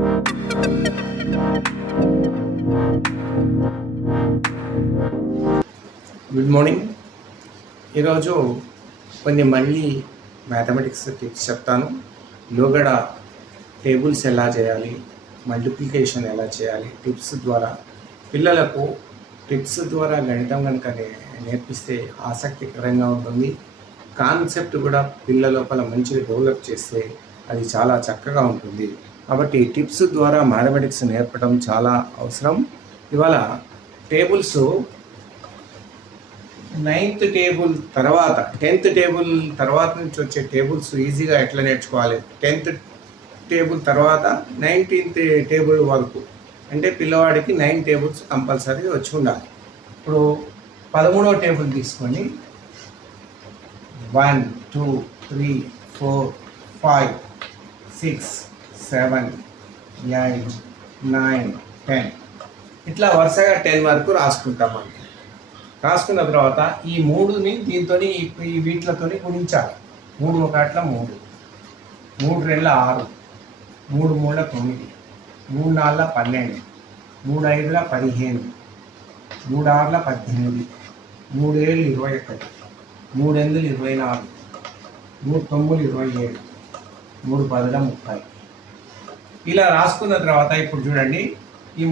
Good morning. ఈరోజు మళ్ళీ mathematics tips చెప్తాను. లోగడ టేబుల్స్ ఎలా చేయాలి, మల్టిప్లికేషన్ ఎలా చేయాలి టిప్స్ ద్వారా. పిల్లలకు టిప్స్ ద్వారా గణితం కనుక నేర్పిస్తే ఆసక్తికరంగా ఉంటుంది. కాన్సెప్ట్ కూడా పిల్లల లోపల మంచిగా డెవలప్ చేస్తే అది చాలా చక్కగా ఉంటుంది. కాబట్టి టిప్స్ ద్వారా మ్యాథమెటిక్స్ నేర్పడం చాలా అవసరం. ఇవాళ టేబుల్స్ 9th టేబుల్ తర్వాత 10th టేబుల్ తర్వాత నుంచి వచ్చే టేబుల్స్ ఈజీగా ఎట్లా నేర్చుకోవాలి, 10th టేబుల్ తర్వాత 19th టేబుల్ వరకు అంటే పిల్లవాడికి 9 టేబుల్స్ కంపల్సరీ వచ్చి ఉండాలి. ఇప్పుడు 13వ టేబుల్ తీసుకోండి. 1 2 3 4 5 6 7 8 9 10 ఇట్లా వరుసగా 10 వరకు రాసుకుంటాం. మనం రాసుకున్న తర్వాత ఈ 3ని దీంతో వీటితో గుణించాలి. 3 1 3, 3 2 6, 3 3 9, 3 4 12, 3 5 15, 3 6 18, 3 7 21, 3 8 24, 3 9 27, 3 10 30. ఇలా రాసుకున్న తర్వాత ఇప్పుడు చూడండి, ఈ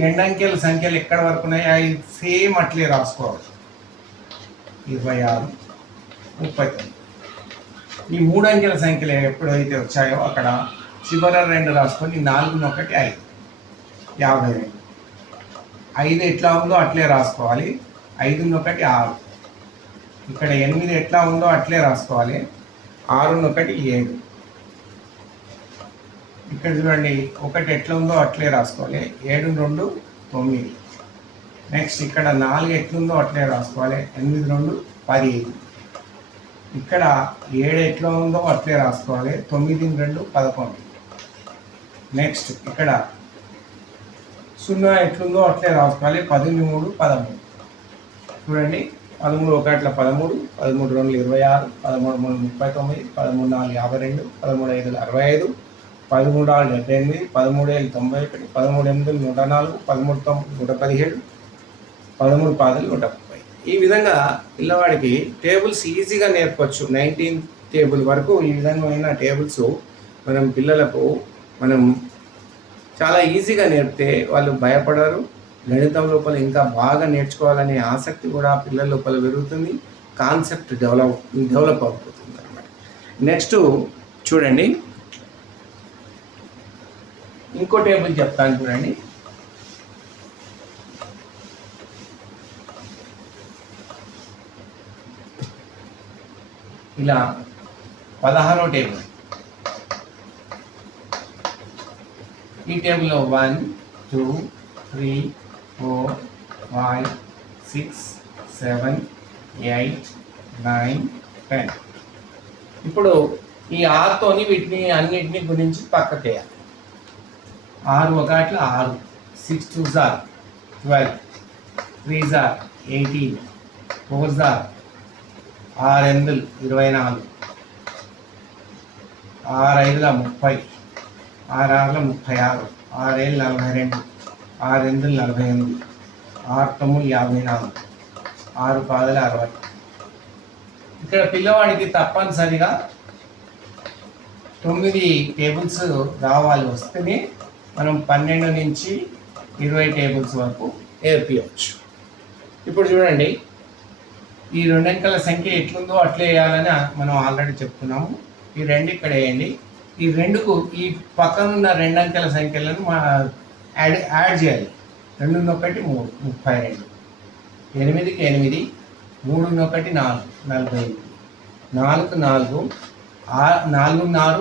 2 అంకెల సంఖ్యలు ఎక్కడ వరకు ఉన్నాయి అవి సేమ్ అట్లే రాసుకోవాలి. 26 39. ఈ 3 అంకెల సంఖ్యలు ఎప్పుడైతే వచ్చాయో అక్కడ చివర 2 రాసుకొని 4 1 5 52. 5 ఎట్లా ఉందో అట్లే రాసుకోవాలి. 5 1 6. ఇక్కడ 8 ఎట్లా ఉందో అట్లే రాసుకోవాలి. 6 1 7. ఇక్కడ చూడండి 1 ఎట్లా ఉందో అట్లే రాసుకోవాలి. 7 2 9. నెక్స్ట్ ఇక్కడ 4 ఎట్లుందో అట్లే రాసుకోవాలి. 8 2 15. ఇక్కడ 7 ఎట్లా ఉందో అట్లే రాసుకోవాలి. 9 2 11. నెక్స్ట్ ఇక్కడ 0 ఎట్లుందో అట్లే రాసుకోవాలి. 13 3 13. చూడండి 13 1 13, 13 2 26, 13 3 39, 13 4 52, 13 5 65, 13 6 78, 13 7 91, 13 8 104, 13 9 117, 13 10 130. ఈ విధంగా పిల్లవాడికి టేబుల్స్ ఈజీగా నేర్పవచ్చు. 19th టేబుల్ వరకు ఈ విధమైన టేబుల్స్ మనం పిల్లలకు చాలా ఈజీగా నేర్పితే వాళ్ళు భయపడరు. గణితం లోపల ఇంకా బాగా నేర్చుకోవాలనే ఆసక్తి కూడా పిల్లల లోపల పెరుగుతుంది. కాన్సెప్ట్ డెవలప్ అవుతుంది అన్నమాట. నెక్స్ట్ చూడండి, ఇంకో టేబుల్ చెప్తాను చూడండి. ఇలా 16వ టేబుల్. ఈ టేబుల్లో 1 2 3 4 5 6 7 8 9 10. ఇప్పుడు ఈ 6తోని వీటిని అన్నిటిని గురించి పక్కకేయాలి. 6 1 6, 6 2 12, 3 18, 4 6 8 24, 6 5 30, 6 6 36, 6 7 42, 6 8 48, 6 9 54, 6 10 60. ఇక్కడ పిల్లవాడికి తప్పనిసరిగా 9 టేబుల్స్ రావాలి. వస్తేనే మనం 12 నుంచి 20 టేబుల్స్ వరకు నేర్పించవచ్చు. ఇప్పుడు చూడండి, ఈ 2 అంకెల సంఖ్య ఎట్లుందో అట్లే వేయాలని మనం ఆల్రెడీ చెప్తున్నాము. ఈ 2 ఇక్కడ వేయండి. ఈ 2కు ఈ పక్కన ఉన్న 2 అంకెల సంఖ్యలను యాడ్ చేయాలి. 2 1 3 32, 8కి 8, 3 1 4 48, 4 4 4 4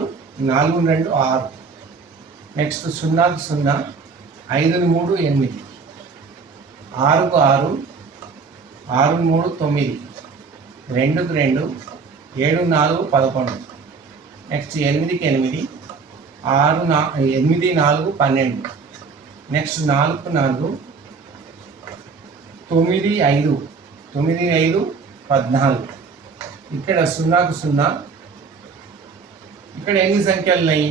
4 2 6. నెక్స్ట్ 0కి 0, 5 3 8, 6కు 6, 6 3 9, 2కి 2, 7 4 11. నెక్స్ట్ 8కి 8, 6 8 4 12. నెక్స్ట్ 4కు 4, 9 5, 9 5 14. ఇక్కడ 0కు 0. ఇక్కడ ఎన్ని సంఖ్యలు ఉన్నాయి?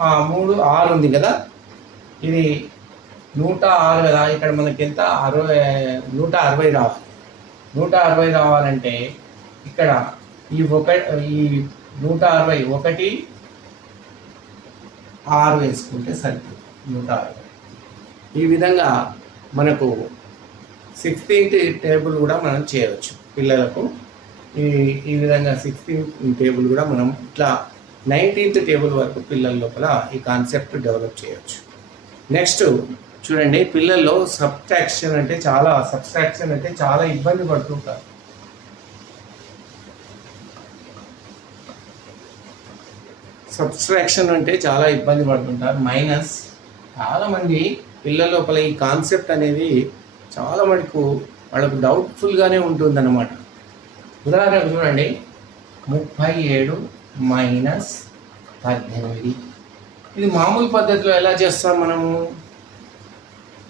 3 6 ఉంది కదా, ఇది 106 కదా. ఇక్కడ మనకి ఎంత 160 రావాలి. 160 రావాలంటే ఇక్కడ ఈ 160 1 6 వేసుకుంటే సరిపోతుంది 160. ఈ విధంగా మనకు 16th టేబుల్ కూడా మనం చేయవచ్చు పిల్లలకు. ఈ విధంగా 16th టేబుల్ కూడా మనం ఇట్లా 19th టేబుల్ వరకు పిల్లల లోపల ఈ కాన్సెప్ట్ డెవలప్ చేయవచ్చు. నెక్స్ట్ చూడండి, పిల్లల్లో సబ్ట్రాక్షన్ అంటే చాలా ఇబ్బంది పడుతుంటారు. సబ్ట్రాక్షన్ అంటే చాలా ఇబ్బంది పడుతుంటారు. మైనస్ చాలామంది పిల్లల లోపల ఈ కాన్సెప్ట్ అనేది చాలా మటుకు వాళ్ళకు డౌట్ఫుల్గానే ఉంటుందన్నమాట. ఉదాహరణకు చూడండి, 37 మైనస్ 18. ఇది మామూలు పద్ధతిలో ఎలా చేస్తాం మనము?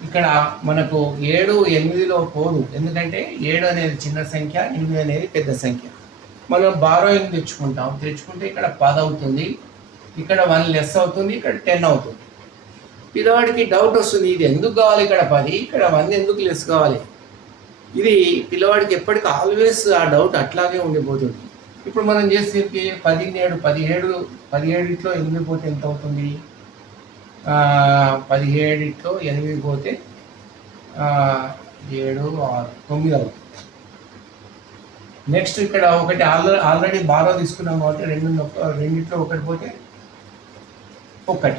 ఇక్కడ మనకు 7 8లో పోదు, ఎందుకంటే 7 అనేది చిన్న సంఖ్య, 8 అనేది పెద్ద సంఖ్య. మనం బారోయింగ్ తెచ్చుకుంటే ఇక్కడ 10 అవుతుంది, ఇక్కడ 1 లెస్ అవుతుంది, ఇక్కడ 10 అవుతుంది. పిల్లవాడికి డౌట్ వస్తుంది, ఇది ఎందుకు కావాలి ఇక్కడ 10, ఇక్కడ 1 ఎందుకు లెస్ కావాలి. ఇది పిల్లవాడికి ఎప్పటికీ ఆల్వేస్ ఆ డౌట్ అట్లాగే ఉండిపోతుంది. ఇప్పుడు మనం చేసేది 17 17లో 8 పోతే ఎంత అవుతుంది? 17లో 8 పోతే 7 6 9 అవుతుంది. నెక్స్ట్ ఇక్కడ ఒకటి ఆల్రెడీ బారో తీసుకున్నాం కాబట్టి రెండిట్లో ఒకటి పోతే 1,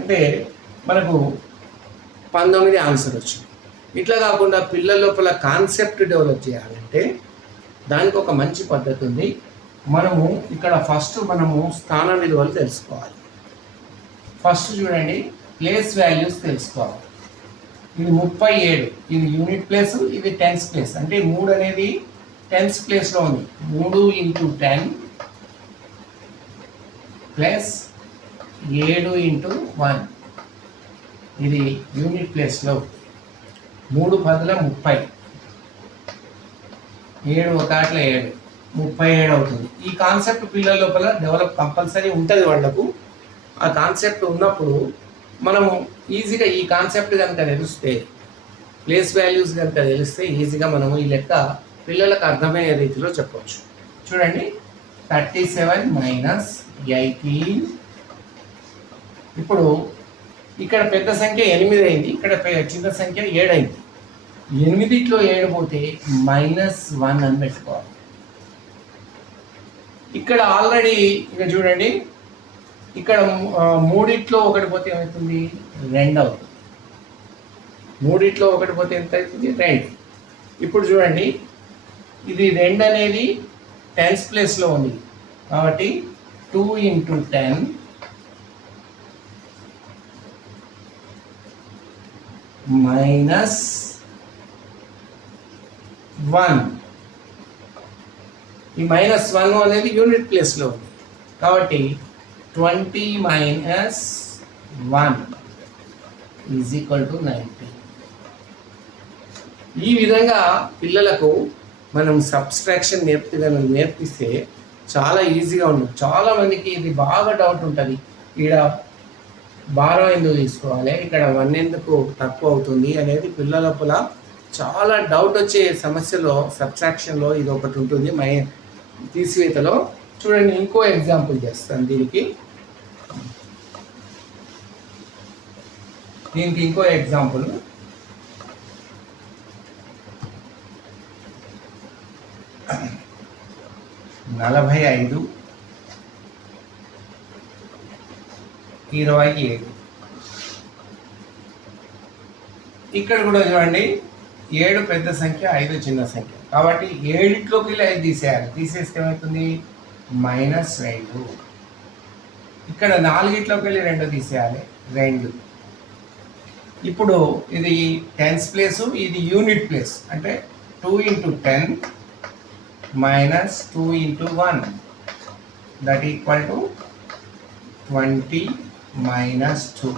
అంటే మనకు 19 ఆన్సర్ వచ్చింది. ఇట్లా కాకుండా పిల్లల లోపల కాన్సెప్ట్ డెవలప్ చేయాలంటే దానికి ఒక మంచి పద్ధతి ఉంది. మనము ఇక్కడ ఫస్ట్ స్థాన విలువలు తెలుసుకోవాలి. ఫస్ట్ చూడండి, ప్లేస్ వాల్యూస్ తెలుసుకోవాలి. ఇది 37, ఇది యూనిట్ ప్లేస్, ఇది టెన్స్ ప్లేస్. అంటే 3 అనేది టెన్స్ ప్లేస్లో ఉంది. 3 × 10 ప్లస్ 7 × 1, ఇది యూనిట్ ప్లేస్లో. 3 10 30, 7 1 7 37 అవుతుంది. ఈ కాన్సెప్ట్ పిల్లల లోపల డెవలప్ కంపల్సరీ ఉంటుంది వాళ్ళకు. ఆ కాన్సెప్ట్ ఉన్నప్పుడు మనము ఈజీగా ఈ కాన్సెప్ట్ కనుక తెలిస్తే, ప్లేస్ వాల్యూస్ కనుక తెలిస్తే ఈజీగా మనము ఈ లెక్క పిల్లలకు అర్థమయ్యే రీతిలో చెప్పవచ్చు. చూడండి, 37 మైనస్ 18. ఇప్పుడు ఇక్కడ పెద్ద సంఖ్య 8 అయింది, ఇక్కడ చిన్న సంఖ్య 7 అయింది. 8లో 7 పోతే -1 అని పెట్టుకోవాలి. ఇక్కడ ఆల్రెడీ ఇక చూడండి, ఇక్కడ 3లో 1 పోతే ఏమవుతుంది? 2 అవుతుంది. 3లో 1 పోతే ఎంత అవుతుంది? 2. ఇప్పుడు చూడండి, ఇది 2 అనేది టెన్స్ ప్లేస్లో ఉంది కాబట్టి 2 × 10 -1. ఈ -1 అనేది యూనిట్ ప్లేస్లో ఉంది కాబట్టి 20 - 1 = 90. ఈ విధంగా పిల్లలకు మనం సబ్స్ట్రాక్షన్ నేర్పిస్తే చాలా ఈజీగా ఉంటుంది. చాలామందికి ఇది బాగా డౌట్ ఉంటుంది, ఇక్కడ బారో ఎందుకు తీసుకోవాలి, ఇక్కడ 1 ఎందుకు తక్కువ అవుతుంది అనేది పిల్లల లోపల చాలా డౌట్ వచ్చే సమస్యలో సబ్స్ట్రాక్షన్లో ఇది ఒకటి ఉంటుంది, తీసివేతలో. చూడండి, ఇంకో ఎగ్జాంపుల్ చేస్తాను దీనికి ఇంకో ఎగ్జాంపుల్. నలభై 27. ఇక్కడ కూడా చూడండి, 7 పెద్ద సంఖ్య, 5 చిన్న సంఖ్య కాబట్టి 7లోకి 5 తీసేయాలి. తీసేస్తే ఏమవుతుంది? -2. ఇక్కడ 4లోకి 2 తీసేయాలి, 2. ఇప్పుడు ఇది టెన్స్ ప్లేసు, ఇది యూనిట్ ప్లేస్. అంటే 2 × 10 -2 × 1 that equal to 20 - 2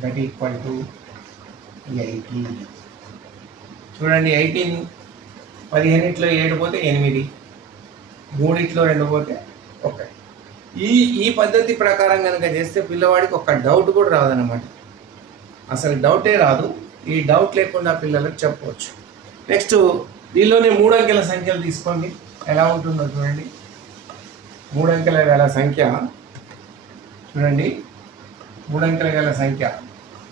that equal to 18. చూడండి, 18 15లో 7 పోతే 8, 3లో 2 పోతే 1. ఈ ఈ పద్ధతి ప్రకారం కనుక చేస్తే పిల్లవాడికి ఒక డౌట్ కూడా రాదనమాట. అసలు డౌటే రాదు. ఈ డౌట్ లేకుండా పిల్లలకు చెప్పవచ్చు. నెక్స్ట్ దీనిలోనే 3 అంకెల సంఖ్యలు తీసుకోండి, ఎలా ఉంటుందో చూడండి. 3 అంకెల గల సంఖ్య చూడండి. 3 అంకెల గల సంఖ్య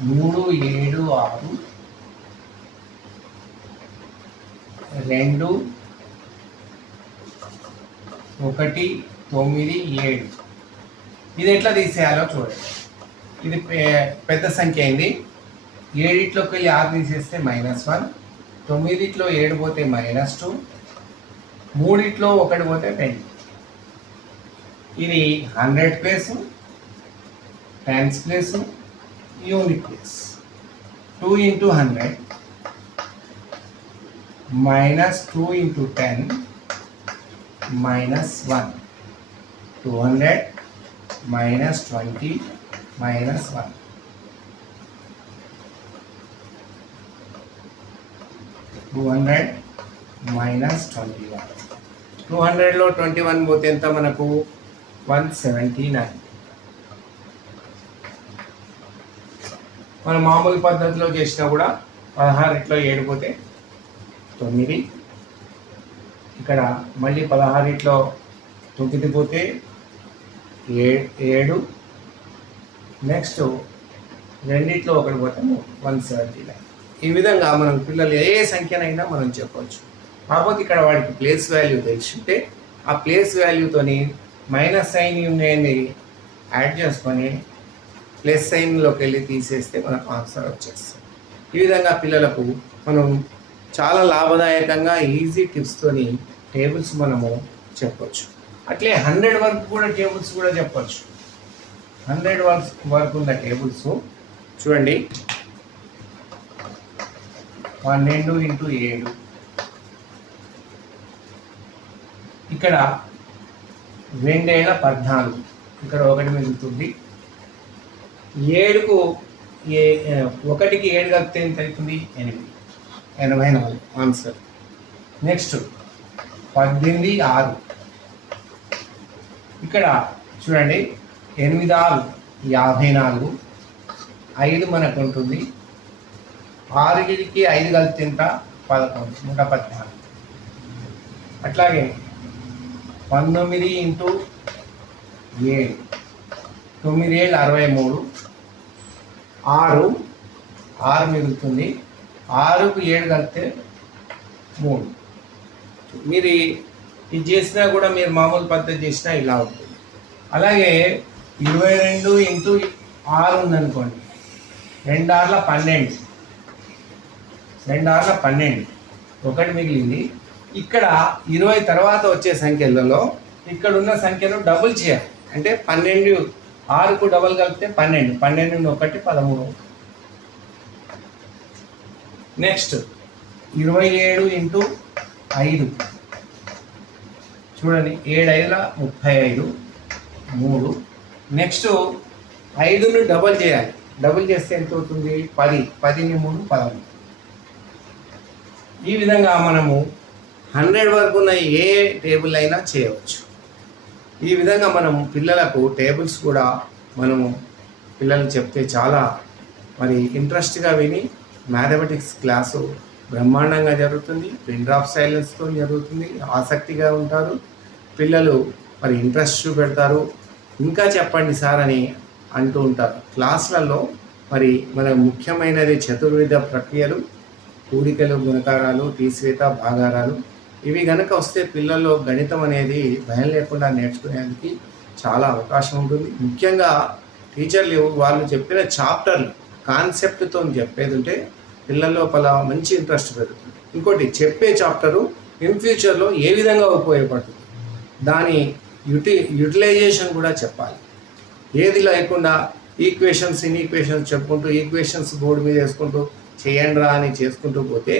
3, 7, 6, 2, 1, 9, 7. ఇది ఎట్లా తీసేయాలో చూడండి. ఇది పెద్ద సంఖ్య అయింది. 7 వెళ్ళి 6 తీసేస్తే -1, 9 7 పోతే -2, 3 1 పోతే 10. ఇది 100 place, tens place, unit place. 2 × 100 -2 × 10 -1. 200 -20 -1. 200 -21. 200లో 21 పోతే ఎంత మనకు? 179. మనం మామూలు పద్ధతిలో చేసినా కూడా 16 7 పోతే 9. ఇక్కడ మళ్ళీ 16 9 పోతే 7. నెక్స్ట్ 2 1 పోతే 179. ఈ విధంగా మనం పిల్లలు ఏ సంఖ్యనైనా మనం చెప్పవచ్చు. కాకపోతే ఇక్కడ వాడికి ప్లేస్ వాల్యూ తెలుసుంటే ఆ ప్లేస్ వాల్యూతోని మైనస్ సైన్ ఉన్నాయని యాడ్ చేసుకొని ప్లస్ సైన్లోకి వెళ్ళి తీసేస్తే మనకు ఆన్సర్ వచ్చేస్తుంది. ఈ విధంగా పిల్లలకు మనం చాలా లాభదాయకంగా ఈజీ టిప్స్తోని టేబుల్స్ మనము చెప్పవచ్చు. అట్లే 100 వరకు కూడా టేబుల్స్ కూడా చెప్పవచ్చు. 100 వరకు ఉన్న టేబుల్స్ చూడండి. 12 × 7. ఇక్కడ 2 × 14. ఇక్కడ 1 మిగులుతుంది. 7కు 1కి 7 కలిపితే ఎంత అవుతుంది? 8. 84 ఆన్సర్. నెక్స్ట్ 18 6. ఇక్కడ చూడండి 8 6 54. 5 మనకు ఉంటుంది. 6కి 5 కలిపితే ఎంత? 11 114. అట్లాగే 19 × 7. 9 7 63. 6 మిగులుతుంది. 6కు 7 కలిపితే 3. మీరు ఇది చేసినా కూడా మీరు మామూలు పద్ధతి చేసినా ఇలా ఉంటుంది. అలాగే 22 × 6 ఉందనుకోండి. 2 6 12. 2 6 12. 1 మిగిలింది. ఇక్కడ 20 తర్వాత వచ్చే సంఖ్యలలో ఇక్కడ ఉన్న సంఖ్యను డబుల్ చేయాలి. అంటే 12 6కు డబల్ కలిపితే 12. 12 × 1 13. నెక్స్ట్ 27 × 5. చూడండి 7 5 35. 3. నెక్స్ట్ 5ను డబల్ చేయాలి. డబుల్ చేస్తే ఎంత అవుతుంది? 10. 10 × 3 11. ఈ విధంగా మనము 100 వరకు ఉన్న ఏ టేబుల్ అయినా చేయవచ్చు. ఈ విధంగా మనం పిల్లలకు టేబుల్స్ కూడా మనము పిల్లలు చెప్తే చాలా మరి ఇంట్రెస్ట్గా విని మ్యాథమెటిక్స్ క్లాసు బ్రహ్మాండంగా జరుగుతుంది. పిన్ డ్రాప్ సైలెన్స్తో జరుగుతుంది. ఆసక్తిగా ఉంటారు పిల్లలు. మరి ఇంట్రెస్ట్ చూపెడతారు. ఇంకా చెప్పండి సార్ అని అంటూ ఉంటారు. క్లాసులలో మరి మనకు ముఖ్యమైనది చతుర్విధ ప్రక్రియలు, కూడికలు, గుణకారాలు, తీసివేత, భాగారాలు. ఇవి కనుక వస్తే పిల్లల్లో గణితం అనేది భయం లేకుండా నేర్చుకునేందుకు చాలా అవకాశం ఉంటుంది. ముఖ్యంగా టీచర్లు వాళ్ళు చెప్పిన చాప్టర్లు కాన్సెప్ట్తో చెప్పేది ఉంటే పిల్లల లోపల మంచి ఇంట్రెస్ట్ పెరుగుతుంది. ఇంకోటి చెప్పే చాప్టరు ఇన్ ఫ్యూచర్లో ఏ విధంగా ఉపయోగపడుతుంది దాని యూటిలైజేషన్ కూడా చెప్పాలి. ఏది లేకుండా ఈక్వేషన్స్ ఇన్ఈక్వేషన్స్ చెప్పుకుంటూ ఈక్వేషన్స్ బోర్డు మీద వేసుకుంటూ చేయండి రా అని చేసుకుంటూ పోతే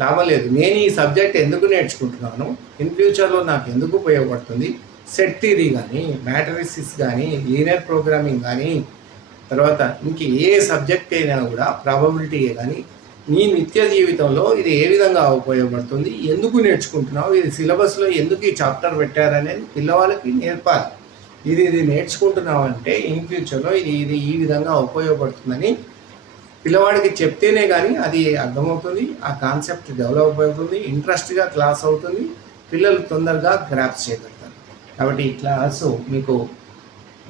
లాభం లేదు. నేను ఈ సబ్జెక్ట్ ఎందుకు నేర్చుకుంటున్నాను, ఇన్ ఫ్యూచర్లో నాకు ఎందుకు ఉపయోగపడుతుంది, సెట్ థియరీ కానీ, మ్యాట్రిసిస్ కానీ, లీనియర్ ప్రోగ్రామింగ్ కానీ, తర్వాత ఇంక ఏ సబ్జెక్ట్ అయినా కూడా ప్రాబబిలిటీ కానీ నీ నిత్య జీవితంలో ఇది ఏ విధంగా ఉపయోగపడుతుంది, ఎందుకు నేర్చుకుంటున్నావు, ఇది సిలబస్లో ఎందుకు ఈ చాప్టర్ పెట్టారనేది పిల్లవాళ్ళకి నేర్పాలి. ఇది నేర్చుకుంటున్నామంటే ఇన్ ఫ్యూచర్లో ఇది ఈ విధంగా ఉపయోగపడుతుందని పిల్లవాడికి చెప్తేనే కానీ అది అర్థమవుతుంది, ఆ కాన్సెప్ట్ డెవలప్ అవుతుంది, ఇంట్రెస్ట్గా క్లాస్ అవుతుంది, పిల్లలు తొందరగా గ్రాప్స్ చేయగలుగుతారు. కాబట్టి ఈ క్లాసు మీకు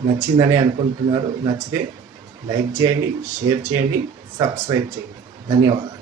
నచ్చిందని అనుకుంటున్నారు. నచ్చితే లైక్ చేయండి, షేర్ చేయండి, సబ్స్క్రైబ్ చేయండి. ధన్యవాదాలు.